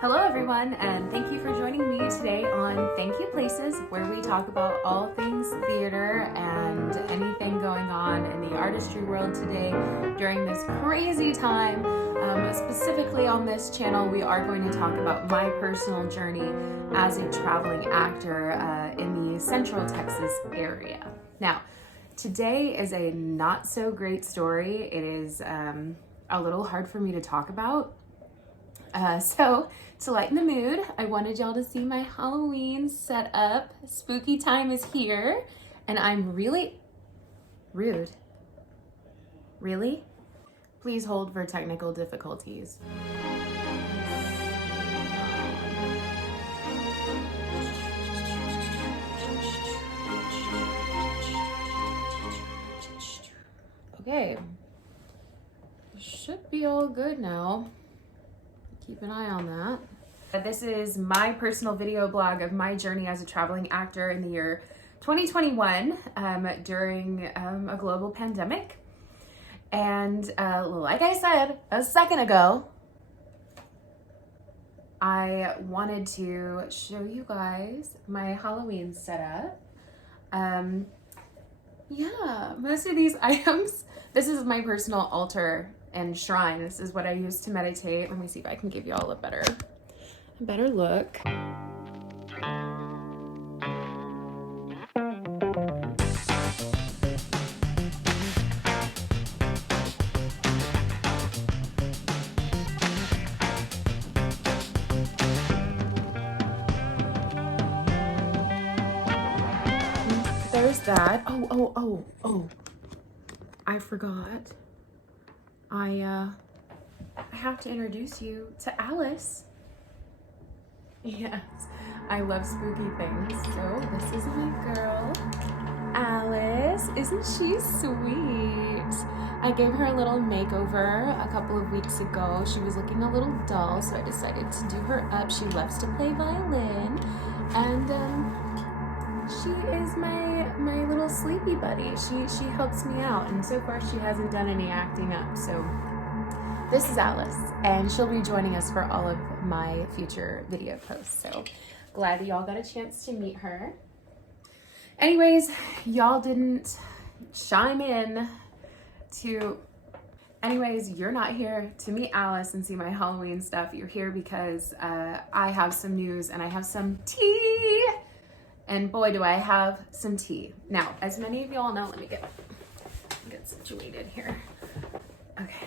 Hello everyone, and thank you for joining me today on Thank You Places, where we talk about all things theater and anything going on in the artistry world today during this crazy time. Specifically on this channel, we are going to talk about my personal journey as a traveling actor in the Central Texas area. Now, today is a not so great story. It is a little hard for me to talk about. So to lighten the mood, I wanted y'all to see my Halloween setup. Spooky time is here, and I'm really rude. Really? Please hold for technical difficulties. Okay, should be all good now. Keep an eye on that. This is my personal video blog of my journey as a traveling actor in the year 2021 during a global pandemic. And like I said a second ago, I wanted to show you guys my Halloween setup. Yeah, most of these items, this is my personal altar and shrine. This is what I use to meditate. Let me see if I can give you all a better look. There's that. Oh, I forgot. I have to introduce you to Alice. Yes, I love spooky things. So this is my girl, Alice. Isn't she sweet? I gave her a little makeover a couple of weeks ago. She was looking a little dull, so I decided to do her up. She loves to play violin, and she is my little sleepy buddy. She helps me out, and so far she hasn't done any acting up. So this is Alice, and she'll be joining us for all of my future video posts. So glad that y'all got a chance to meet her. Anyways, y'all didn't chime in to... Anyways, you're not here to meet Alice and see my Halloween stuff. You're here because I have some news and I have some tea. And boy, do I have some tea. Now, as many of y'all know, let me get situated here. Okay.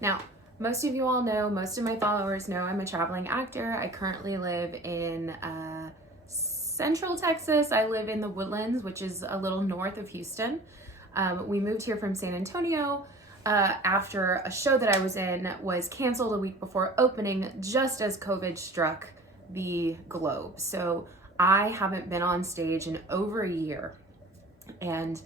Now, most of you all know, most of my followers know I'm a traveling actor. I currently live in Central Texas. I live in the Woodlands, which is a little north of Houston. We moved here from San Antonio after a show that I was in was canceled a week before opening, just as COVID struck the globe. So I haven't been on stage in over a year, and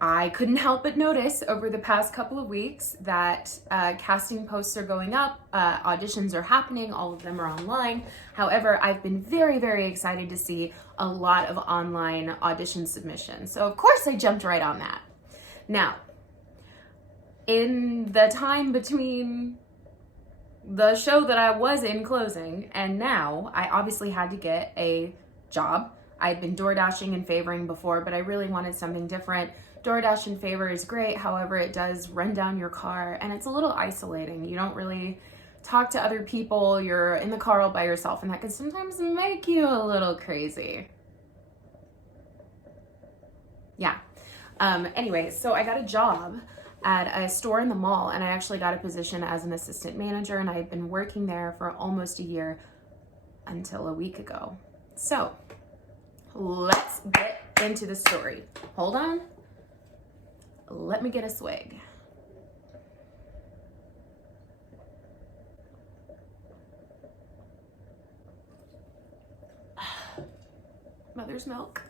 I couldn't help but notice over the past couple of weeks that casting posts are going up, auditions are happening, all of them are online. However, I've been very, very excited to see a lot of online audition submissions. So of course I jumped right on that. Now, in the time between the show that I was in closing and now, I obviously had to get a job. I'd been door dashing and favoring before, but I really wanted something different. DoorDash and favor is great, however, it does run down your car and it's a little isolating. You don't really talk to other people, you're in the car all by yourself, and that can sometimes make you a little crazy. Yeah. Anyways, so I got a job at a store in the mall, and I actually got a position as an assistant manager, and I had been working there for almost a year until a week ago. So let's get into the story. Hold on. Let me get a swig. Mother's milk.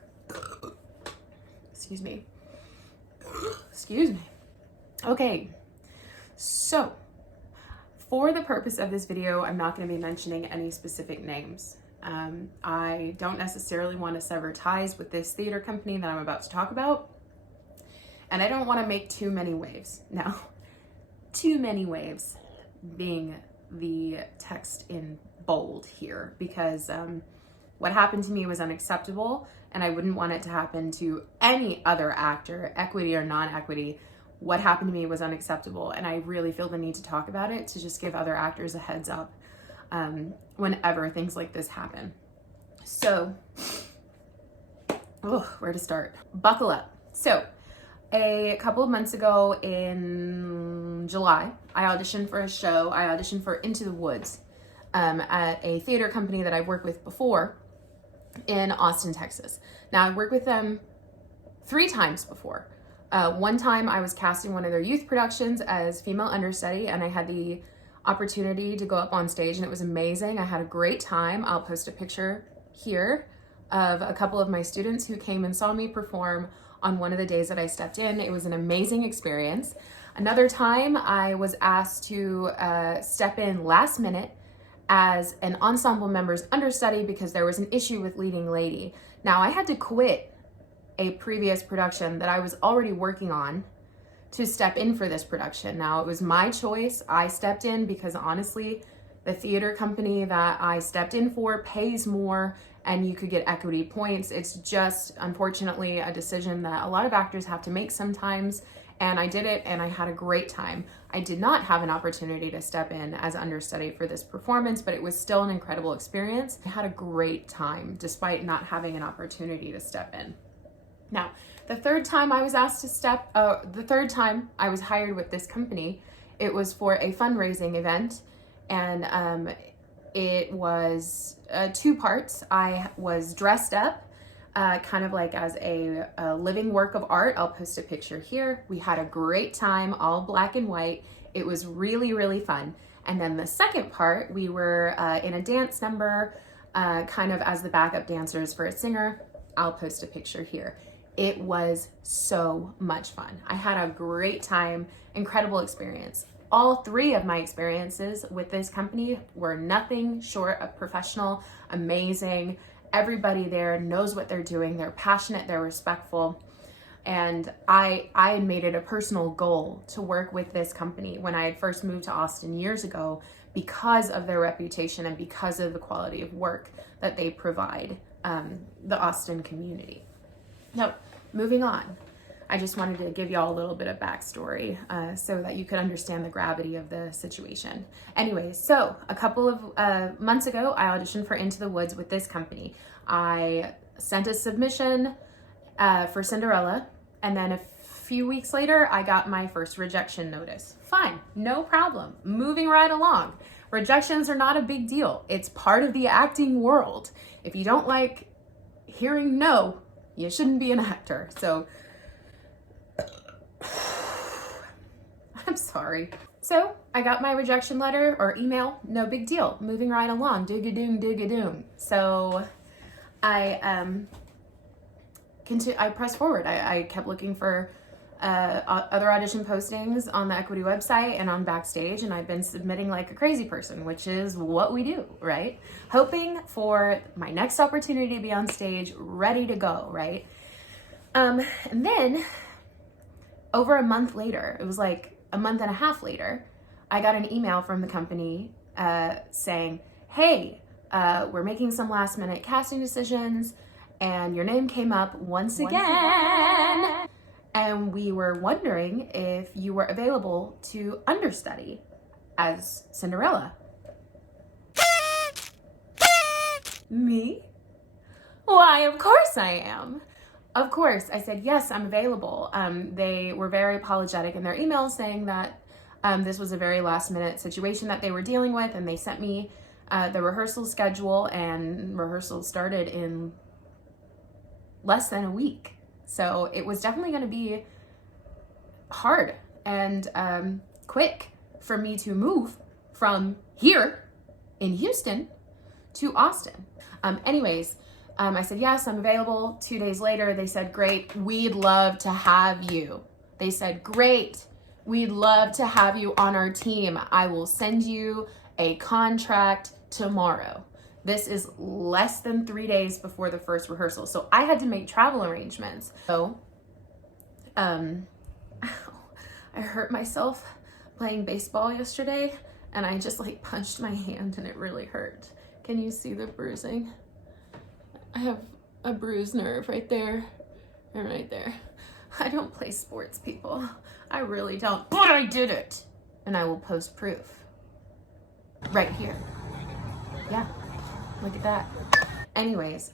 Excuse me. Excuse me. Okay, so for the purpose of this video, I'm not going to be mentioning any specific names. I don't necessarily want to sever ties with this theater company that I'm about to talk about, and I don't want to make too many waves. Now, too many waves being the text in bold here because what happened to me was unacceptable, and I wouldn't want it to happen to any other actor, equity or non-equity. What happened to me was unacceptable, and I really feel the need to talk about it to just give other actors a heads up whenever things like this happen. So, where to start? Buckle up. So, a couple of months ago in July, I auditioned for a show. I auditioned for Into the Woods at a theater company that I've worked with before in Austin, Texas. Now, I've worked with them 3 times before. One time I was cast in one of their youth productions as female understudy, and I had the opportunity to go up on stage, and it was amazing. I had a great time. I'll post a picture here of a couple of my students who came and saw me perform on one of the days that I stepped in. It was an amazing experience. Another time I was asked to step in last minute as an ensemble member's understudy because there was an issue with leading lady. Now, I had to quit a previous production that I was already working on to step in for this production. Now, it was my choice. I stepped in because honestly, the theater company that I stepped in for pays more and you could get equity points. It's just, unfortunately, a decision that a lot of actors have to make sometimes, and I did it and I had a great time. I did not have an opportunity to step in as understudy for this performance, but it was still an incredible experience. I had a great time despite not having an opportunity to step in. Now, the third time I was asked to the third time I was hired with this company, it was for a fundraising event, and it was 2 parts. I was dressed up kind of like as a living work of art. I'll post a picture here. We had a great time, all black and white. It was really, really fun. And then the second part, we were in a dance number, kind of as the backup dancers for a singer. I'll post a picture here. It was so much fun. I had a great time, incredible experience. All 3 of my experiences with this company were nothing short of professional, amazing. Everybody there knows what they're doing. They're passionate, they're respectful. And I had made it a personal goal to work with this company when I had first moved to Austin years ago because of their reputation and because of the quality of work that they provide the Austin community. Now, moving on. I just wanted to give y'all a little bit of backstory so that you could understand the gravity of the situation. Anyway, so a couple of months ago, I auditioned for Into the Woods with this company. I sent a submission for Cinderella, and then a few weeks later, I got my first rejection notice. Fine, no problem, moving right along. Rejections are not a big deal. It's part of the acting world. If you don't like hearing no, you shouldn't be an actor. So, I'm sorry. So I got my rejection letter or email, no big deal, moving right along, dig-a-doom. So I pressed forward. I kept looking for other audition postings on the Equity website and on Backstage, and I've been submitting like a crazy person, which is what we do, right? Hoping for my next opportunity to be on stage, ready to go, right? And then over a month later, it was like a month and a half later, I got an email from the company saying, hey, we're making some last minute casting decisions and your name came up once again. And we were wondering if you were available to understudy as Cinderella. Me? Why, of course I am. Of course, I said, yes, I'm available. They were very apologetic in their email saying that this was a very last minute situation that they were dealing with, and they sent me the rehearsal schedule, and rehearsals started in less than a week. So it was definitely going to be hard and quick for me to move from here in Houston to Austin. Anyways, I said, yes, I'm available. 2 days later, they said, great, we'd love to have you. They said, great, we'd love to have you on our team. I will send you a contract tomorrow. This is less than 3 days before the first rehearsal. So I had to make travel arrangements. So, I hurt myself playing baseball yesterday, and I just like punched my hand and it really hurt. Can you see the bruising? I have a bruised nerve right there and right there. I don't play sports, people. I really don't, but I did it. And I will post proof. Right here. Yeah, look at that. Anyways,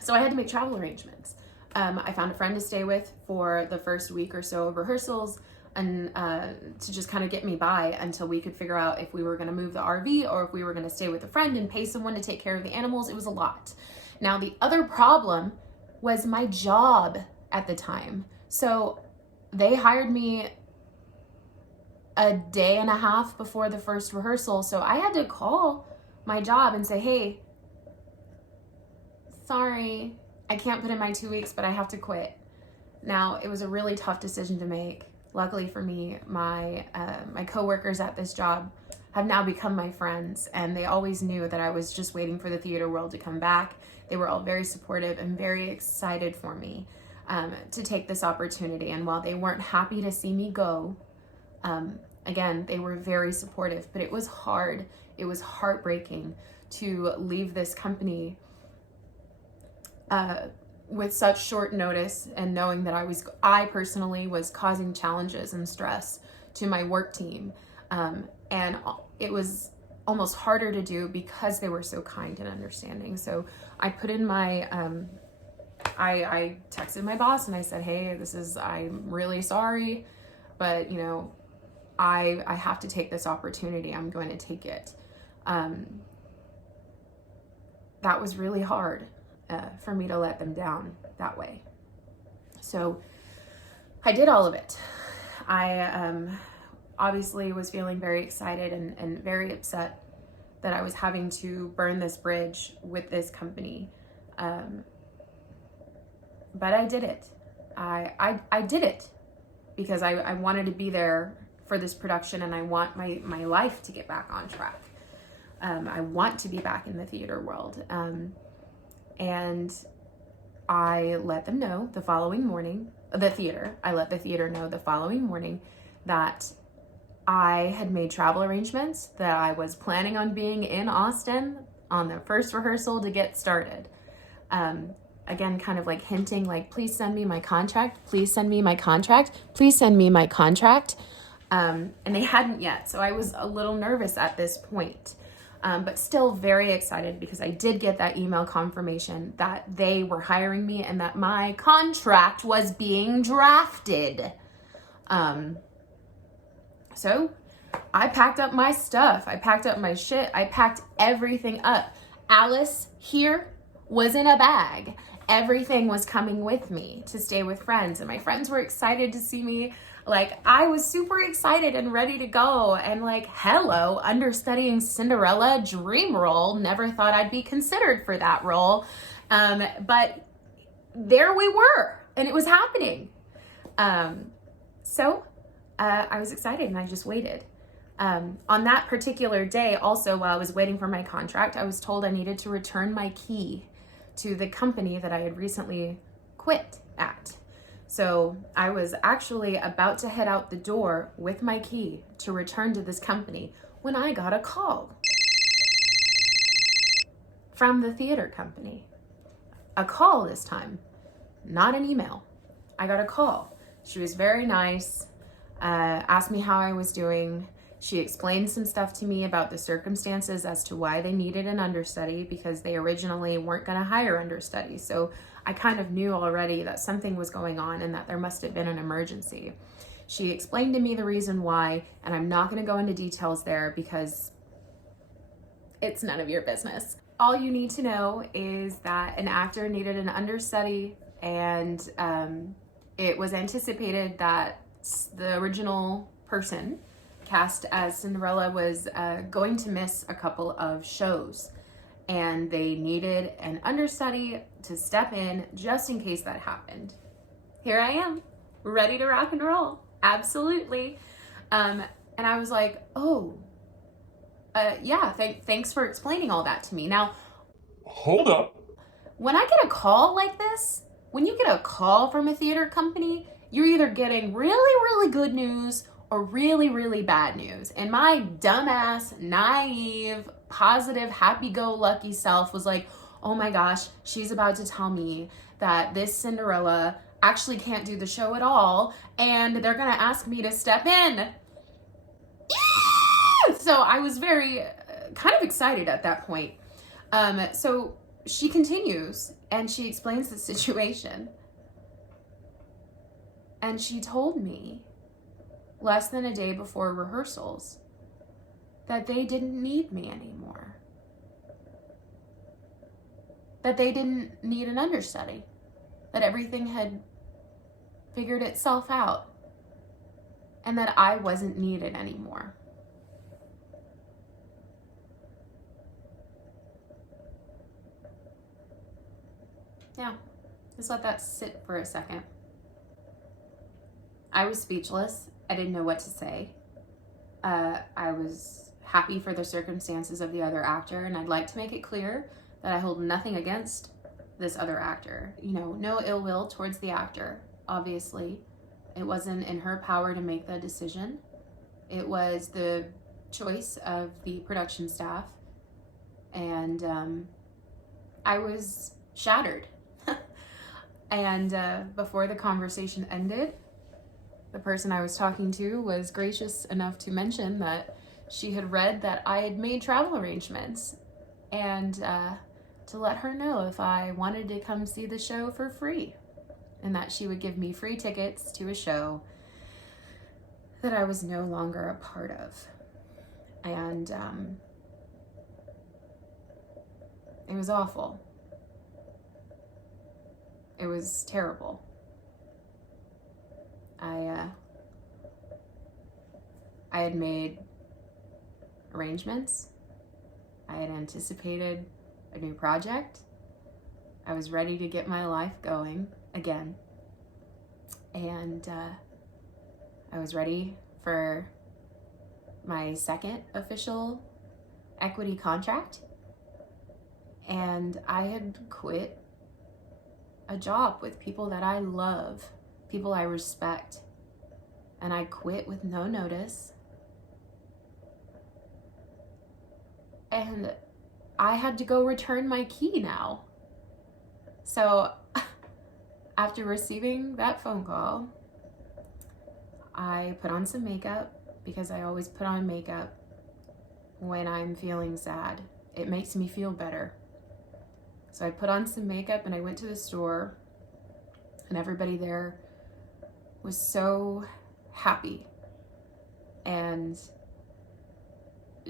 so I had to make travel arrangements. I found a friend to stay with for the first week or so of rehearsals, and to just kind of get me by until we could figure out if we were going to move the RV or if we were going to stay with a friend and pay someone to take care of the animals. It was a lot. Now, the other problem was my job at the time. So they hired me a day and a half before the first rehearsal. So I had to call my job and say, hey, sorry, I can't put in my 2 weeks, but I have to quit. Now, it was a really tough decision to make. Luckily for me, my coworkers at this job have now become my friends, and they always knew that I was just waiting for the theater world to come back. They were all very supportive and very excited for me to take this opportunity. And while they weren't happy to see me go, again, they were very supportive, but it was hard. It was heartbreaking to leave this company with such short notice, and knowing that I personally was causing challenges and stress to my work team. And it was almost harder to do because they were so kind and understanding. So I put in my, I texted my boss and I said, hey, I'm really sorry, but you know, I have to take this opportunity. I'm going to take it. That was really hard for me to let them down that way. So I did all of it. I obviously was feeling very excited and very upset that I was having to burn this bridge with this company. But I did it. I did it because I wanted to be there for this production, and I want my life to get back on track. I want to be back in the theater world. And I let them know the following morning, I let the theater know the following morning that I had made travel arrangements, that I was planning on being in Austin on the first rehearsal to get started. Again, kind of like hinting, like, please send me my contract, please send me my contract, please send me my contract. And they hadn't yet, so I was a little nervous at this point. But still very excited because I did get that email confirmation that they were hiring me and that my contract was being drafted. So I packed up my stuff. I packed up my shit. I packed everything up. Alice here was in a bag. Everything was coming with me to stay with friends, and my friends were excited to see me. Like, I was super excited and ready to go, and like, hello, understudying Cinderella, dream role. Never thought I'd be considered for that role. But there we were, and it was happening. So I was excited, and I just waited. On that particular day, also, while I was waiting for my contract, I was told I needed to return my key to the company that I had recently quit at. So I was actually about to head out the door with my key to return to this company when I got a call from the theater company. A call this time, not an email. I got a call. She was very nice, asked me how I was doing. She explained some stuff to me about the circumstances as to why they needed an understudy, because they originally weren't going to hire understudies. So I kind of knew already that something was going on and that there must have been an emergency. She explained to me the reason why, and I'm not going to go into details there because it's none of your business. All you need to know is that an actor needed an understudy, and it was anticipated that the original person cast as Cinderella was going to miss a couple of shows, and they needed an understudy to step in just in case that happened. Here I am, ready to rock and roll. Absolutely. And I was like, oh, yeah, thanks for explaining all that to me. Now, hold up. When I get a call like this, when you get a call from a theater company, you're either getting really, really good news or really, really bad news. And my dumbass, naive, positive, happy-go-lucky self was like, oh my gosh, she's about to tell me that this Cinderella actually can't do the show at all, and they're gonna ask me to step in. Yeah! So I was very kind of excited at that point. So she continues and she explains the situation. And she told me less than a day before rehearsals that they didn't need me anymore. That they didn't need an understudy. That everything had figured itself out. And that I wasn't needed anymore. Yeah, just let that sit for a second. I was speechless. I didn't know what to say. I was happy for the circumstances of the other actor, and I'd like to make it clear that I hold nothing against this other actor. You know, no ill will towards the actor, obviously. It wasn't in her power to make the decision. It was the choice of the production staff, and I was shattered. And before the conversation ended, the person I was talking to was gracious enough to mention that she had read that I had made travel arrangements, and to let her know if I wanted to come see the show for free, and that she would give me free tickets to a show that I was no longer a part of. And it was awful. It was terrible. I had made arrangements. I had anticipated a new project. I was ready to get my life going again. And I was ready for my second official equity contract. And I had quit a job with people that I love, people I respect, and I quit with no notice. And I had to go return my key now. So after receiving that phone call, I put on some makeup, because I always put on makeup when I'm feeling sad. It makes me feel better. So I put on some makeup and I went to the store, and everybody there was so happy and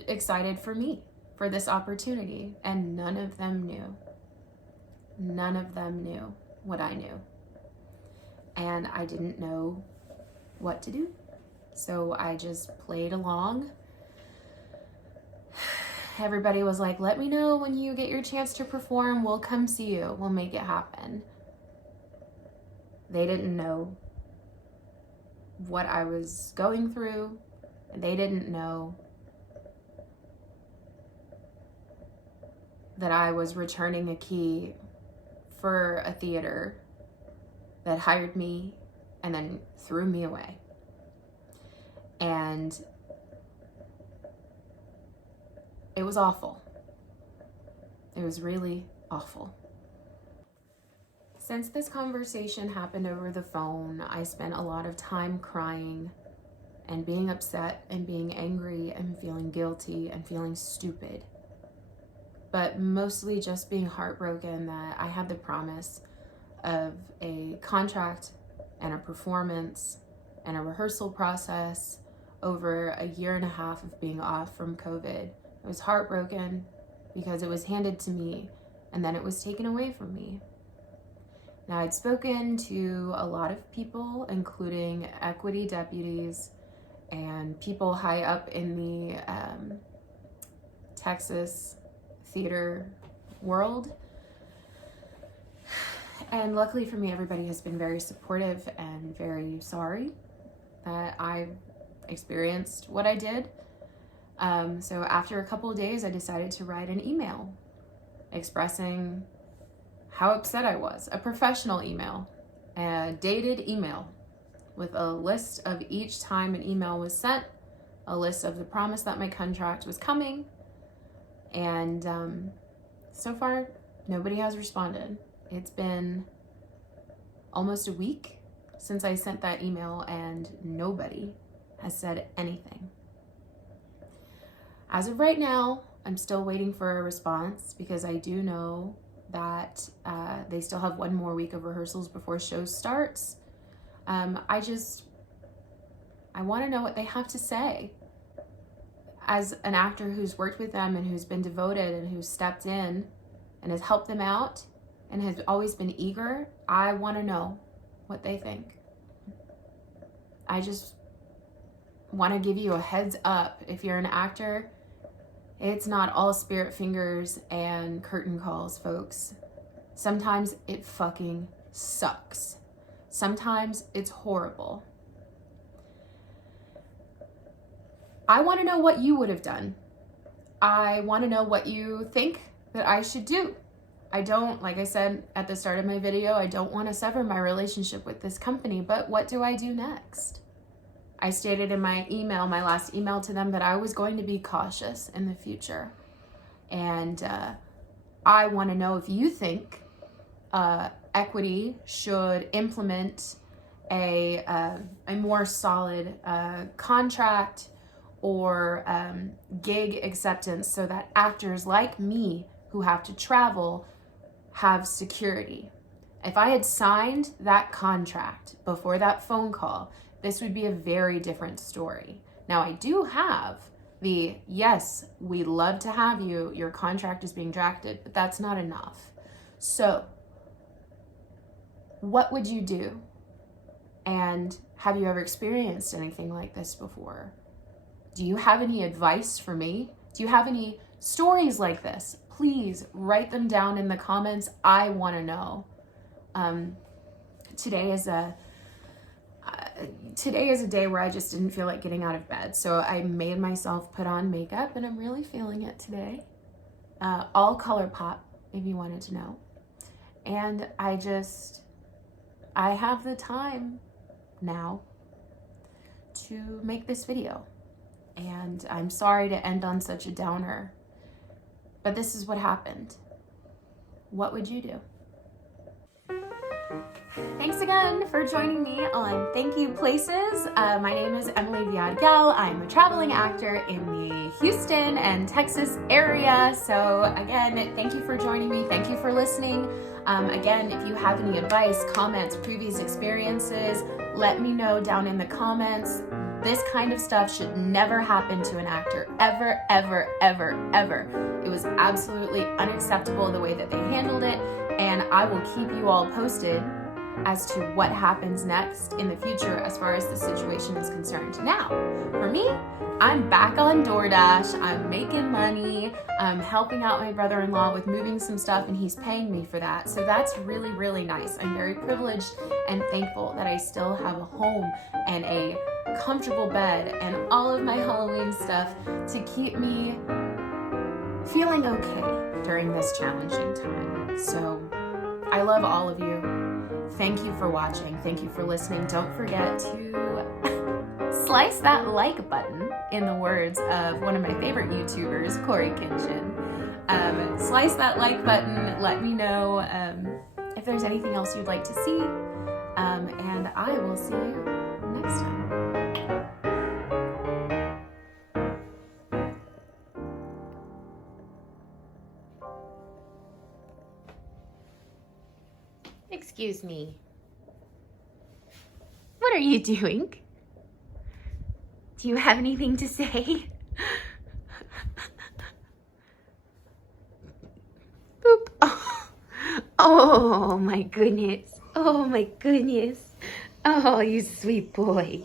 excited for me, for this opportunity. And none of them knew what I knew. And I didn't know what to do. So I just played along. Everybody was like, let me know when you get your chance to perform. We'll come see you. We'll make it happen. They didn't know what I was going through. They didn't know that I was returning a key for a theater that hired me and then threw me away. And it was awful. It was really awful. Since this conversation happened over the phone, I spent a lot of time crying and being upset and being angry and feeling guilty and feeling stupid. But mostly just being heartbroken that I had the promise of a contract and a performance and a rehearsal process over a year and a half of being off from COVID. I was heartbroken because it was handed to me and then it was taken away from me. Now, I'd spoken to a lot of people, including equity deputies and people high up in the Texas theater world. And luckily for me, everybody has been very supportive and very sorry that I experienced what I did. So after a couple of days, I decided to write an email expressing how upset I was, a professional email, a dated email, with a list of each time an email was sent, a list of the promise that my contract was coming, and so far nobody has responded. It's been almost a week since I sent that email and nobody has said anything. As of right now, I'm still waiting for a response because I do know that they still have one more week of rehearsals before show starts. I want to know what they have to say. As an actor who's worked with them and who's been devoted and who's stepped in and has helped them out and has always been eager, I want to know what they think. I just want to give you a heads up. If you're an actor, it's not all spirit fingers and curtain calls, folks. Sometimes it fucking sucks. Sometimes it's horrible. I want to know what you would have done. I want to know what you think that I should do. I don't, like I said at the start of my video, I don't want to sever my relationship with this company, but what do I do next? I stated in my email, my last email to them, that I was going to be cautious in the future. And I want to know if you think Equity should implement a more solid contract or gig acceptance so that actors like me who have to travel have security. If I had signed that contract before that phone call, this would be a very different story. Now, I do have the, yes, we love to have you, your contract is being drafted, but that's not enough. So, what would you do? And have you ever experienced anything like this before? Do you have any advice for me? Do you have any stories like this? Please write them down in the comments. I want to know. Today is a day where I just didn't feel like getting out of bed. So I made myself put on makeup and I'm really feeling it today. All ColourPop, if you wanted to know. And I have the time now to make this video. And I'm sorry to end on such a downer, but this is what happened. What would you do? Thanks again for joining me on Thank You Places. My name is Emily Viadgal. I'm a traveling actor in the Houston and Texas area. So again, thank you for joining me. Thank you for listening. Again, if you have any advice, comments, previous experiences, let me know down in the comments. This kind of stuff should never happen to an actor, ever, ever, ever, ever. It was absolutely unacceptable the way that they handled it, and I will keep you all posted as to what happens next in the future as far as the situation is concerned. Now, for me, I'm back on DoorDash, I'm making money, I'm helping out my brother-in-law with moving some stuff, and he's paying me for that. So that's really, really nice. I'm very privileged and thankful that I still have a home and a comfortable bed and all of my Halloween stuff to keep me feeling okay during this challenging time. So I love all of you. Thank you for watching. Thank you for listening. Don't forget to slice that like button, in the words of one of my favorite YouTubers, Corey Kinchin. Slice that like button. Let me know if there's anything else you'd like to see. And I will see you next time. Excuse me. What are you doing? Do you have anything to say? Boop. Oh my goodness. Oh my goodness. Oh, you sweet boy.